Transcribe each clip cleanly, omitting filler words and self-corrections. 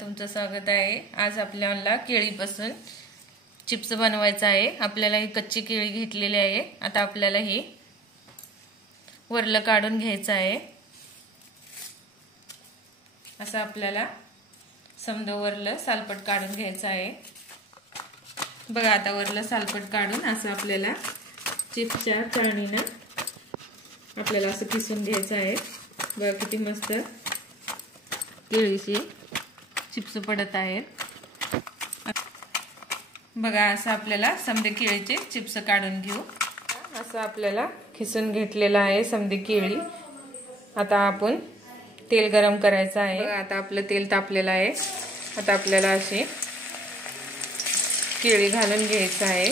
तुमचं स्वागत आहे। आज आपल्याला केळीपासून चिप्स बनवायचा आहे। आपल्याला ही कच्ची केळी घेतलेली आहे। आता आपल्याला ही वरलं काढून घ्यायचं आहे। असं आपल्याला समजा वरलं सालपट काढून घ्यायचं आहे। बघा आता वरलं सालपट काढून असं आपल्याला चिप्सच्या चाळणीने आपल्याला असं किसून घ्यायचं आहे। बघा किती मस्त केळीचे चिप्स पडत आहेत। बघा असं आपल्याला समदे केळीचे चिप्स काढून घेऊ। असं आपल्याला खिसून घेतलेलं आहे समदे केळी। आता आपण तेल गरम करायचं आहे। बघा आता आपलं तेल तापलेलं आहे। आता आपल्याला अशी केळी घालून घ्यायचं आहे।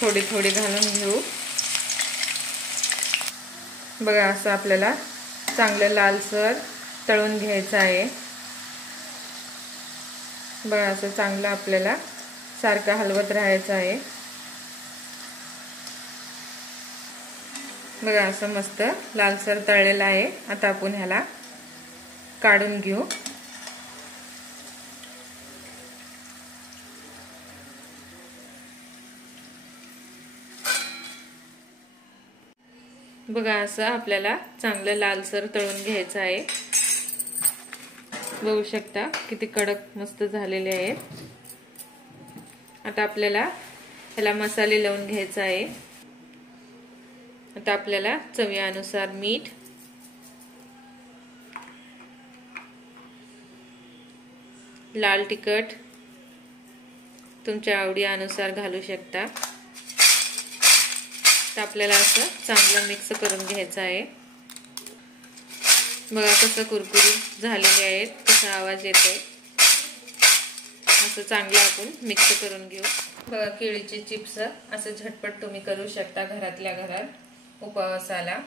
थोडी थोडी घालून घेऊ। बघा असं आपल्याला चांगलं लालसर तळून घ्यायचं आहे। बघा असं चांगलं आपल्याला सारखं हलवत राहायचं आहे। बघा असं मस्त लालसर तळलेलं आहे। आता आपण ह्याला काढून घेऊ। बघा असं आपल्याला चांगलं लालसर तळून घ्यायचं आहे। बघू शकता किती कडक मस्त झालेले आहेत। आता आपल्याला ह्याला मसाले लावून घ्यायचा आहे। आता आपल्याला चवीनुसार मीठ, लाल तिखट तुमच्या आवडीनुसार घालू शकता। तर आपल्याला असं चांगलं मिक्स करून घ्यायचं आहे। बघा कसं कुरकुरीत झालेले आहेत, कसा आवाज येतोय। असं चांगलं आपण मिक्स करून घेऊ। बघा केळीचे चिप्स असं झटपट तुम्ही करू शकता घरातल्या घरात उपवासाला।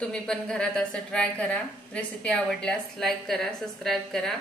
तुम्ही पण घरात असं ट्राय करा। रेसिपी आवडल्यास लाईक करा, सबस्क्राइब करा।